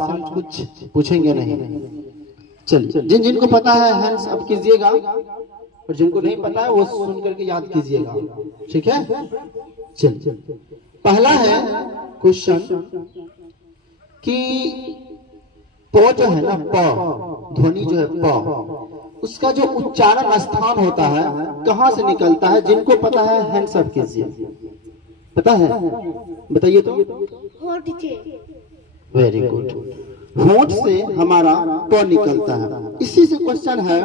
हम कुछ पूछेंगे नहीं। चलिए, जिन जिनको पता है हैंड्स अप कीजिएगा और जिनको नहीं पता है वो सुन करके याद कीजिएगा, ठीक है। चलिए, पहला है क्वेश्चन कि प जो है ना, प ध्वनि जो है प, उसका जो उच्चारण स्थान होता है कहाँ से निकलता है? जिनको पता है हैंड्स अप कीजिए। पता है? बताइए तो। होठ से। Very good. होठ से हमारा प निकलता है। इसी से क्वेश्चन है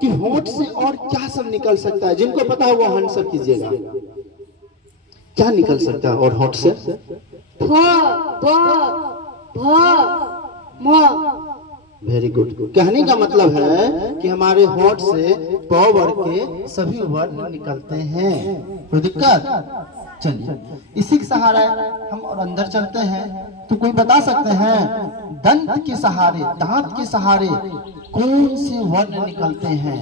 कि होठ से और क्या सब निकल सकता है? जिनको पता है वो हैंड्स अप कीजिएगा। क्या निकल सकता है और होठ से? फ, ब, भ, म। Very good. कहने का मतलब है कि हमारे होठ से प वर्ग के सभी वर्ण निकलते हैं। कोई दिक्कत? चलिए, इसी के सहारे हम और अंदर चलते हैं। तो कोई बता सकते हैं दंत के सहारे, दांत के सहारे कौन से वर्ण निकलते हैं?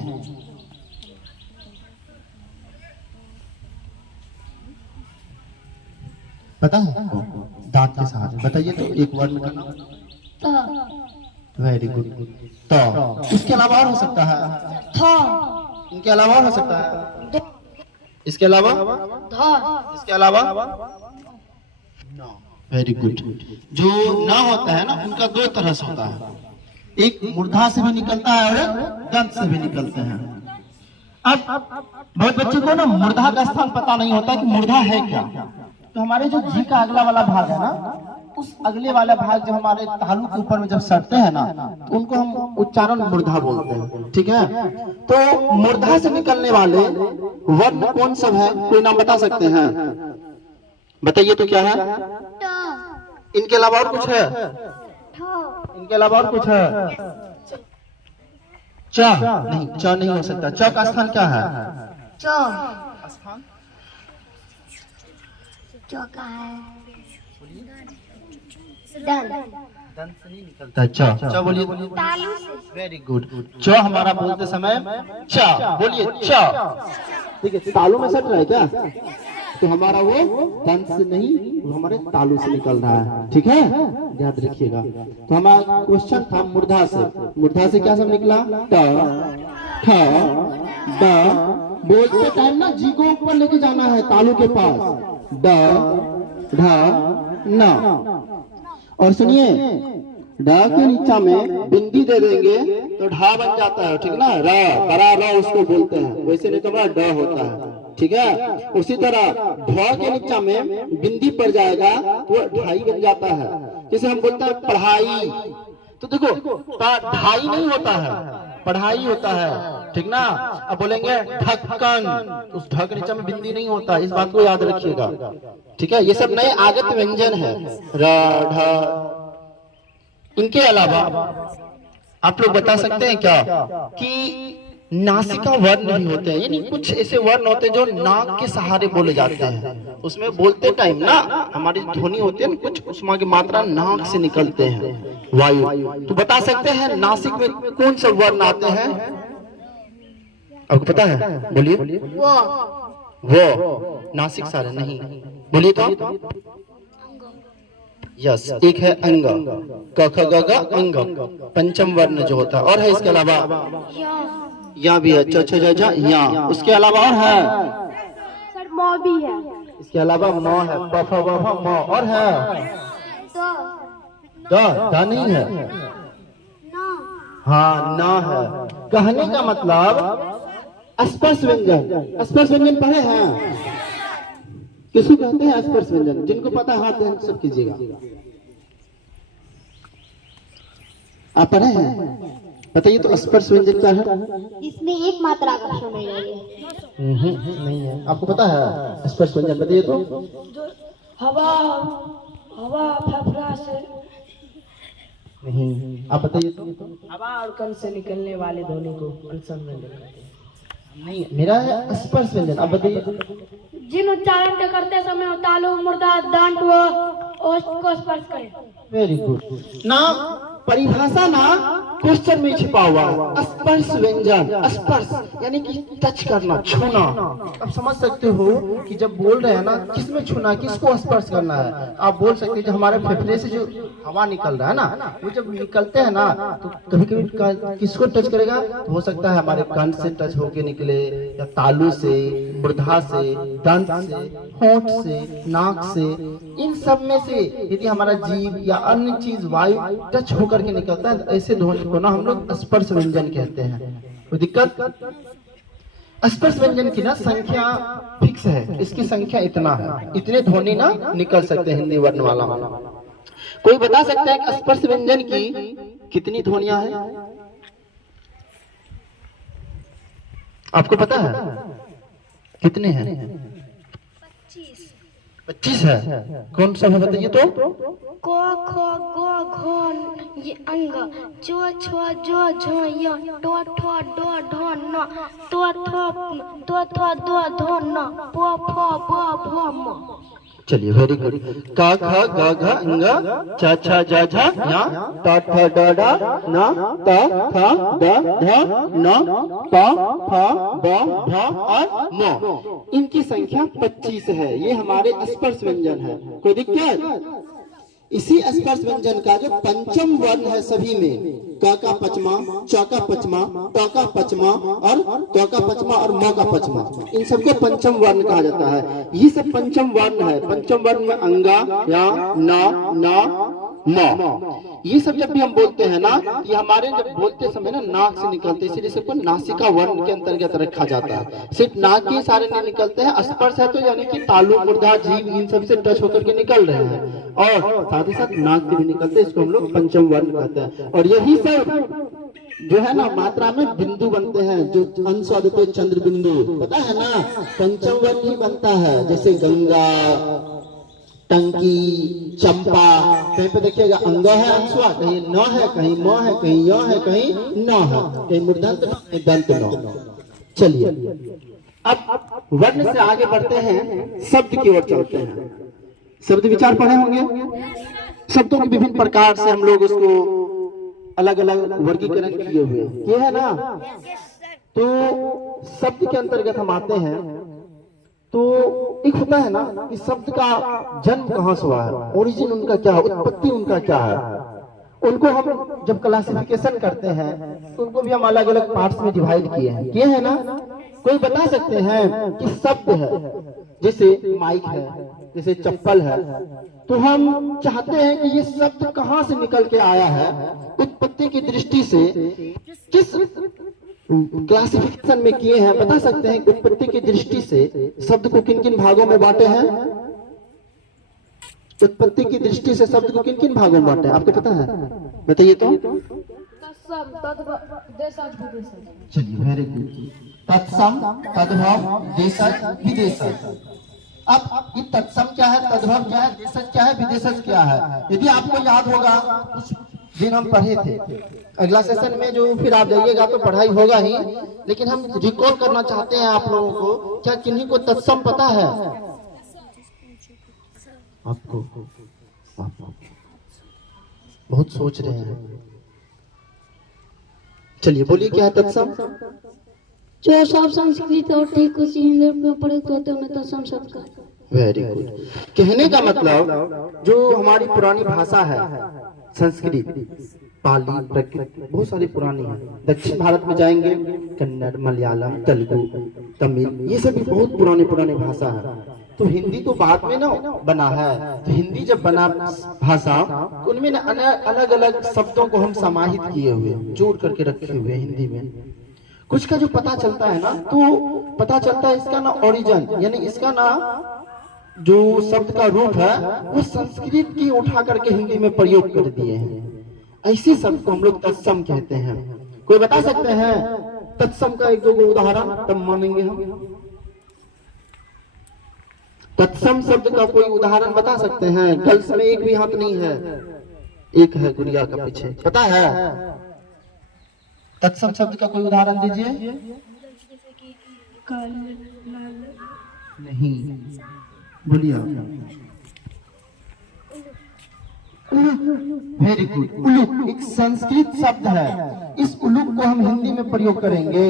पता है? दांत के सहारे बताइए तो एक वर्ण का नाम। Very good. तो इसके अलावा और हो सकता है? इनके अलावा हो सकता है? इसके अलावा? इसके अलावा? Very good. जो ना होता है ना, उनका दो तरह से होता है, एक मूर्धा से भी निकलता है और एक दंत से भी निकलते हैं। अब बहुत बच्चे को ना मूर्धा का स्थान पता नहीं होता कि मूर्धा है क्या। तो हमारे जो जी का अगला वाला भाग है ना, उस अगले वाला भाग जो हमारे तालू के ऊपर में जब सटते हैं ना, तो उनको हम उच्चारण मूर्धा बोलते हैं, ठीक है। तो मूर्धा से निकलने वाले वर्ण कौन सब है? कोई नाम बता सकते हैं? बताइए तो क्या है? इनके अलावा और कुछ है? इनके अलावा और कुछ है? च नहीं, च नहीं हो सकता। च का स्थान क्या है? स्थान चौका है दंत से नहीं निकलता। च बोलिए। Very good. च हमारा बोलते समय च बोलिए, च। ठीक है, तालू में सट रहा है क्या? तो हमारा वो दंत से नहीं, वो हमारे तालू से निकल रहा है, ठीक है, याद रखिएगा। तो हमारा क्वेश्चन था मूर्धा से। मूर्धा से क्या सब निकला? ट, ठ, ड। बोलते टाइम ना जी को ऊपर लेके जाना है तालू के पास। ड, ढ, न। और सुनिए, ढ के नीचा में बिंदी दे देंगे तो ढा बन जाता है, ठीक ना। र, बड़ा र उसको बोलते हैं, वैसे नहीं तो बड़ा ड होता है, ठीक है। उसी तरह ढ के नीचा में बिंदी पड़ जाएगा तो ढाई बन जाता है। जैसे हम बोलते हैं पढ़ाई, तो देखो ढाई नहीं होता है, पढ़ाई होता है, ठीक ना। अब बोलेंगे ढक्कन, उस ढ के नीचे में बिंदी नहीं होता, इस बात को याद रखिएगा, ठीक है। ये सब नए आगत व्यंजन है, र, ढ। इनके अलावा आप लोग बता सकते हैं क्या कि नासिका वर्ण भी होते हैं, यानी कुछ ऐसे वर्ण होते हैं जो नाक के सहारे बोले जाते हैं। उसमें बोलते टाइम ना हमारी ध्वनि होती है ना, कुछ उसमें की मात्रा नाक से निकलते हैं, वायु। तो बता सकते हैं नासिक में कौन सा वर्ण आते हैं? आपको पता है? बोलिए। वो नासिक सारे नहीं, बोलिए तो। यस, एक है अंग, क ख ग घ अंग, पंचम वर्ण जो होता है। और है इसके अलावा? या भी है, च छ ज झ या। उसके अलावा और है? सर म भी है। इसके अलावा म है, प फ ब भ म। और है? द नहीं है। हाँ, न है। कहने का मतलब स्पर्श व्यंजन। स्पर्श व्यंजन पढ़े हैं? किसको कहते हैं स्पर्श व्यंजन? जिनको पता है हाथ हैंड सब कीजिएगा। आप पढ़े हैं? बताइए तो स्पर्श व्यंजन क्या है? इसमें एक मात्रा का समय नहीं है। आपको पता है स्पर्श व्यंजन? बताइए तो। हवा, हवा फफड़ा से नहीं, आप बताइए तो। हवा और कण से निकलने वाले ध्वनि को अनुसंध व्यंजन कहते हैं। नहीं, मेरा है स्पर्श व्यंजन। आप बताइए। जिन उच्चारण के करते समय तालु, मूर्धा, दंत व ओष्ठ को स्पर्श करें। Very good. ना परिभाषा ना क्वेश्चन में छिपा हुआ है स्पर्श व्यंजन। स्पर्श यानी कि टच करना, छूना। अब समझ सकते हो कि जब बोल रहे हैं ना किसमें छूना, किसको स्पर्श करना है। आप बोल सकते हैं जो हमारे फेफड़े से जो हवा निकल रहा है ना, वो जब निकलते हैं ना तो कभी कभी किसको टच करेगा, तो हो सकता है हमारे कान से टच होके निकले, या तालू से, मूर्धा से, दंत से, होंठ से, नाक से। इन सब में से यदि हमारा जीभ या अन्य चीज वायु टच होकर के निकलता है, तो ऐसे ध्वनि को ना हम लोग स्पर्श व्यंजन कहते हैं। कोई दिक्कत? स्पर्श व्यंजन की ना संख्या फिक्स है, इसकी संख्या इतना है, इतने ध्वनि ना निकल सकते हैं हिंदी वर्ण वाला। कोई बता सकता है कि स्पर्श व्यंजन की कितनी ध्वनियां हैं? आपको पता है कितने हैं? 25 है। कौन सा है बताइए तो? को खो गो घो ये अंग, चो छो जो झो य, टो ठो डो ढो न, तो थो दो धो न, पो फो बो भो म। चलिए वेरी गुड। का ख ग घ ङ च छ ज झ ञ ट ठ ड ढ न त थ द ध न प फ ब भ और म। इनकी संख्या 25 है। ये हमारे स्पर्श व्यंजन है। कोई दिक्कत? इसी स्पर्श व्यंजन का जो पंचम वर्ण है सभी में, क का पचमा, च का पचमा, ट का पचमा और त का पचमा और म का पचमा, इन सबको पंचम वर्ण कहा जाता है। ये सब पंचम वर्ण है। पंचम वर्ण में अंगा, या, न, म। ये सब जब भी हम बोलते हैं ना, ये हमारे जब बोलते समय ना नाक से निकलते हैं, इसलिए सबको नासिका वर्ण के अंतर्गत रखा जाता है। सिर्फ नाक के सारे नहीं निकलते हैं। स्पर्श है तो यानी कि तालु, मूर्धा, जीभ इन सब से टच होकर के निकल रहे हैं, और साथ ही साथ नाक से भी निकलते हैं। इसको हम लोग पंचम वर्ण कहते हैं। और यही सब जो है ना मात्रा में बिंदु बनते हैं, जो अंश चंद्र बिंदु, पता है ना, पंचम वर्ण ही बनता है। जैसे गंगा, टंकी, चंपा। कहीं पे देखिएगा अंग है अंशवा, कहीं न है, कहीं म है, कहीं य है, कहीं न है, कहीं मूर्धन्य, कहीं दंत न। चलिए अब वर्ण से आगे बढ़ते हैं, शब्द की ओर चलते हैं। शब्द विचार पढ़े होंगे। शब्दों के विभिन्न प्रकार से हम लोग उसको अलग अलग वर्गीकरण किए हुए है ना। तो शब्द के अंतर्गत हम आते हैं, तो एक होता है ना कि शब्द का जन्म कहाँ से हुआ है, ओरिजिन उनका क्या है, उत्पत्ति उनका क्या है। उनको हम जब क्लासिफिकेशन करते हैं तो उनको भी हम अलग अलग पार्ट्स में डिवाइड किए हैं ना। कोई बता सकते हैं कि शब्द है, जैसे माइक है, जैसे चप्पल है, तो हम चाहते हैं कि ये शब्द कहाँ से निकल के आया है, उत्पत्ति की दृष्टि से किस क्लासिफिकेशन में किए हैं। बता सकते हैं उत्पत्ति की दृष्टि से शब्द को किन किन भागों में बांटे हैं? उत्पत्ति की दृष्टि से शब्द को किन किन भागों में बांटे हैं, आपको पता है? बताइए तो। चलिए वेरी गुड। तत्सम, तद्भव, देशज, विदेशज। अब ये तत्सम क्या है, तद्भव क्या है, देशज क्या है, विदेशज क्या है? यदि आपको याद होगा कुछ दिन हम पढ़े थे, अगला सेशन में जो फिर आप जाइएगा तो पढ़ाई होगा ही, लेकिन हम रिकॉल करना चाहते हैं आप लोगों को। क्या किन्हीं को तत्सम पता है? आपको बहुत सोच रहे हैं। चलिए बोलिए क्या है तत्सम? जो सब संस्कृत और ठीक उसी हिंदी में प्रयुक्त होते हैं तत्सम शब्द का। Very good. कहने का मतलब जो हमारी पुरानी भाषा है संस्कृत, पाली, प्राकृत, बहुत सारी पुरानी है। दक्षिण भारत में जाएंगे, कन्नड़, मलयालम, तेलुगु, तमिल, ये सभी बहुत पुरानी पुरानी भाषा है। तो हिंदी तो बाद में ना बना है। तो हिंदी जब बना भाषा, उनमें ना अलग अलग शब्दों को हम समाहित किए हुए, जोड़ करके रखे हुए हिंदी में। कुछ का जो पता चलता है ना, तो पता चलता है इसका ना ओरिजिन, यानी इसका ना जो शब्द का रूप है वो संस्कृत की उठा करके हिंदी में प्रयोग कर दिए हैं। ऐसे शब्द को हम लोग तत्सम कहते हैं। कोई बता सकते हैं तत्सम का एक दो उदाहरण, तब मानेंगे हम। तत्सम शब्द का कोई उदाहरण बता सकते हैं? गर्ल्स में एक भी हाथ नहीं है, एक है गुड़िया का पीछे, पता है? तत्सम शब्द का कोई उदाहरण दीजिए। नहीं, बोलिए। Very good. उलू एक संस्कृत शब्द है इस उल्लू को हम हिंदी में प्रयोग करेंगे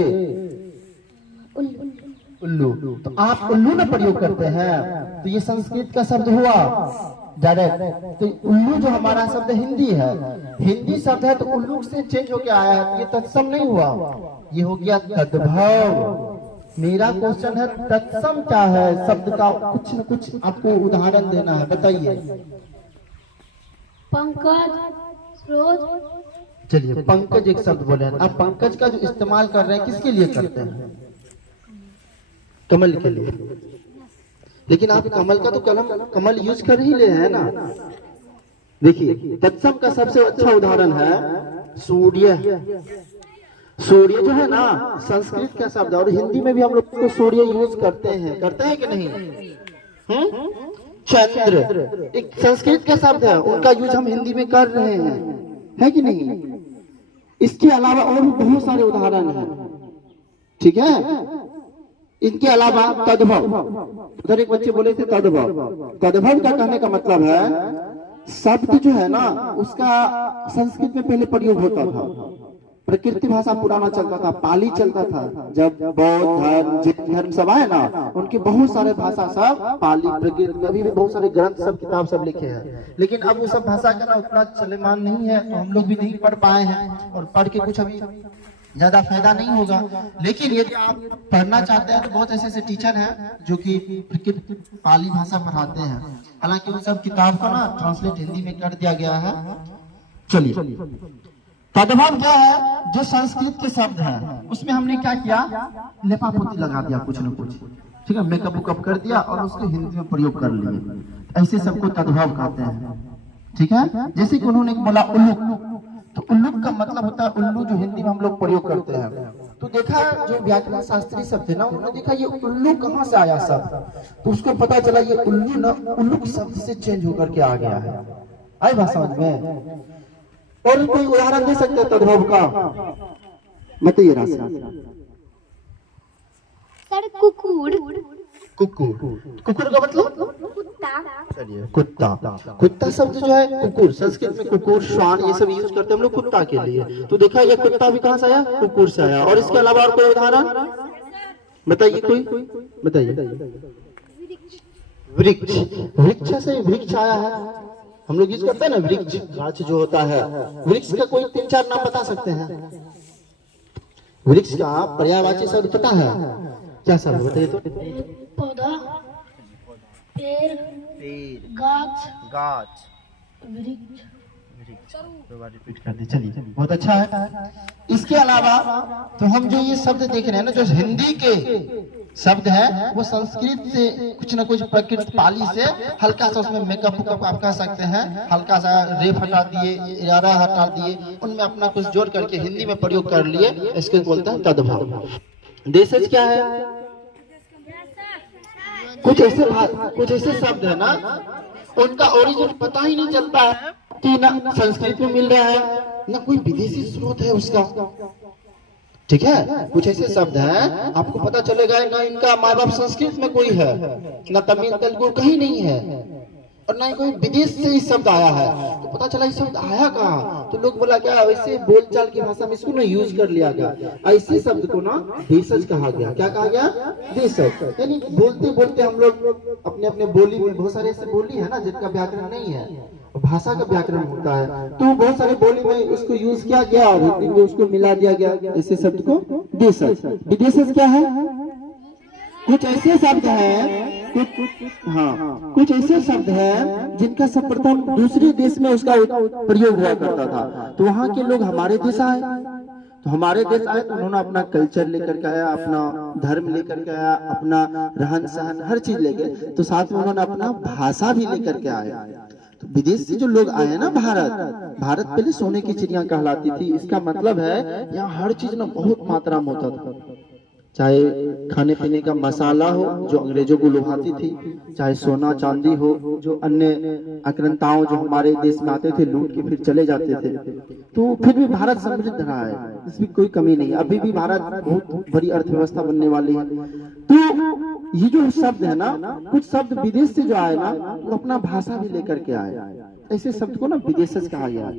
उल्लू। तो आप उल्लू में प्रयोग करते हैं, तो ये संस्कृत का शब्द हुआ डायरेक्ट। तो उल्लू जो हमारा शब्द हिंदी है, हिंदी शब्द है, तो उल्लू से चेंज होके आया है, तो ये तत्सम नहीं हुआ, ये हो गया तद्भव। मेरा क्वेश्चन है तत्सम क्या है शब्द का, कुछ न कुछ आपको उदाहरण देना है, बताइए। पंकज, स्रोत। चलिए पंकज एक शब्द बोले हैं। अब पंकज का जो इस्तेमाल कर रहे हैं किसके लिए करते हैं? कमल के लिए। लेकिन आप कमल का तो कमल यूज कर ही ले हैं ना। देखिए तत्सम का सबसे अच्छा उदाहरण है सूर्य। सूर्य जो है ना संस्कृत का शब्द है, और हिंदी में भी हम लोग को सूर्य यूज करते हैं कि नहीं? चंद्र एक संस्कृत का शब्द है, उनका यूज हम हिंदी में कर रहे हैं, है कि नहीं? इसके अलावा और भी बहुत सारे उदाहरण हैं, ठीक है। इनके अलावा तद्भव, उधर एक बच्चे बोले थे तद्भव। तद्भव का कहने का मतलब है शब्द जो है ना उसका संस्कृत में पहले प्रयोग होता था। प्रकृति भाषा पुराना चलता था, पाली चलता था। जब बौद्ध धर्म, जैन धर्म सब आए ना, उनके बहुत सारे भाषा सब पाली प्रकृति, अभी भी बहुत सारे ग्रंथ सब किताब सब लिखे हैं। लेकिन अब वो सब भाषा का ना उतना चलमान नहीं है, तो हम लोग भी नहीं पढ़ पाए हैं, और पढ़ के कुछ अभी ज्यादा फायदा नहीं होगा। लेकिन यदि आप पढ़ना चाहते हैं तो बहुत ऐसे टीचर हैं जो कि प्रकृति पाली भाषा पढ़ाते हैं। हालांकि उन सब किताब को ना ट्रांसलेट हिंदी में कर दिया गया है। चलिए तद्भव क्या है? जो संस्कृत के शब्द है उसमें हमने क्या किया, लेपा पोती लगा दिया कुछ न कुछ, ठीक है, मेकअप उकअप कर दिया और उसको हिंदी में प्रयोग कर लिए। ऐसे सबको तद्भव कहते हैं, ठीक है। जैसे कि उन्होंने बोला उल्लू, तो उल्लू का मतलब होता है उल्लू, जो हिंदी में हम लोग प्रयोग करते हैं। तो देखा जो व्याकरण शास्त्री सब थे ना, उन्होंने देखा ये उल्लू कहाँ से आया शब्द, तो उसको पता चला ये उल्लू ना उल्लू शब्द से चेंज होकर के आ गया है। आई बात समझ में? और कोई उदाहरण दे सकते हैं तद्भव का? बताइए राशि। सर कुकुर। कुकुर का मतलब कुत्ता। चलिए कुत्ता। कुत्ता शब्द जो है कुकुर, संस्कृत में कुकुर, श्वान, ये सब यूज करते हैं हम लोग कुत्ता के लिए। तो देखा ये कुत्ता भी कहाँ से आया? कुकुर से आया। और इसके अलावा और कोई उदाहरण बताइए, कोई बताइए। वृक्ष, वृक्ष से वृक्ष आया है, हम लोग यूज करते हैं ना वृक्ष, गाछ जो होता है। वृक्ष का कोई 3-4 नाम बता सकते हैं? वृक्ष का पर्यायवाची शब्द पता है क्या शब्द बताइए तो? पौधा, पेड़, गाछ, वृक्ष। रिपीट कर दी, चलिए बहुत अच्छा है। इसके अलावा तो हम जो ये शब्द देख रहे हैं ना, जो हिंदी के शब्द है वो संस्कृत से कुछ न कुछ प्रकृति पाली से हल्का सा उसमें मेकअप उकअप आप कह सकते हैं, हल्का सा रेफ हटा दिए, इरादा हटा दिए, उनमें अपना कुछ जोड़ करके हिंदी में प्रयोग कर लिए। इसके बोलते हैं तद्भव। देशज क्या है? कुछ ऐसे शब्द है ना उनका ओरिजिन पता ही नहीं चलता है कि ना संस्कृत में मिल रहा है ना कोई विदेशी स्रोत है उसका, ठीक है। कुछ ऐसे शब्द हैं आपको पता चलेगा ना इनका माँ बाप संस्कृत में कोई है, ना तमिल तेलुगु कहीं नहीं है, और ना ही कोई विदेश से ही शब्द आया है। तो पता चला ये शब्द आया कहाँ, तो लोग बोला क्या वैसे बोलचाल की भाषा में इसको ना यूज कर लिया गया। ऐसे शब्द को ना देशज कहा गया। क्या कहा गया? देशज। यानी बोलते बोलते हम लोग अपने अपने बोली में, बहुत सारे ऐसे बोली है ना जिनका व्याकरण नहीं है, भाषा का व्याकरण होता है, तो बहुत सारे बोली में उसको यूज किया गया और हिंदी में उसको मिला दिया गया। ऐसे शब्द को देशज। विदेशज क्या है? कुछ ऐसे शब्द है, कुछ ऐसे शब्द है जिनका सर्वप्रथम दूसरे देश में उसका प्रयोग हुआ करता था, तो वहाँ के लोग हमारे देश आए, तो हमारे देश आए तो उन्होंने अपना कल्चर लेकर के आया, अपना धर्म लेकर के आया, अपना रहन सहन हर चीज लेके, तो साथ में उन्होंने अपना भाषा भी लेकर के आया। तो विदेश से जो लोग आए ना भारत पहले सोने की चिड़िया कहलाती थी। इसका मतलब है यहाँ हर चीज ना बहुत मात्रा में होता था, चाहे खाने पीने का मसाला हो जो अंग्रेजों को लुभाती थी, चाहे सोना चांदी हो जो अन्य आक्रांताओं जो हमारे देश में आते थे लूट के फिर चले जाते थे। तो फिर भी भारत समृद्ध रहा है, इसमें कोई कमी नहीं। अभी भी भारत बहुत बड़ी अर्थव्यवस्था बनने वाली है। तो ये जो शब्द है ना, कुछ शब्द विदेश से जो आए ना वो अपना भाषा भी लेकर के आए, ऐसे शब्द को ना विदेशज कहा गया।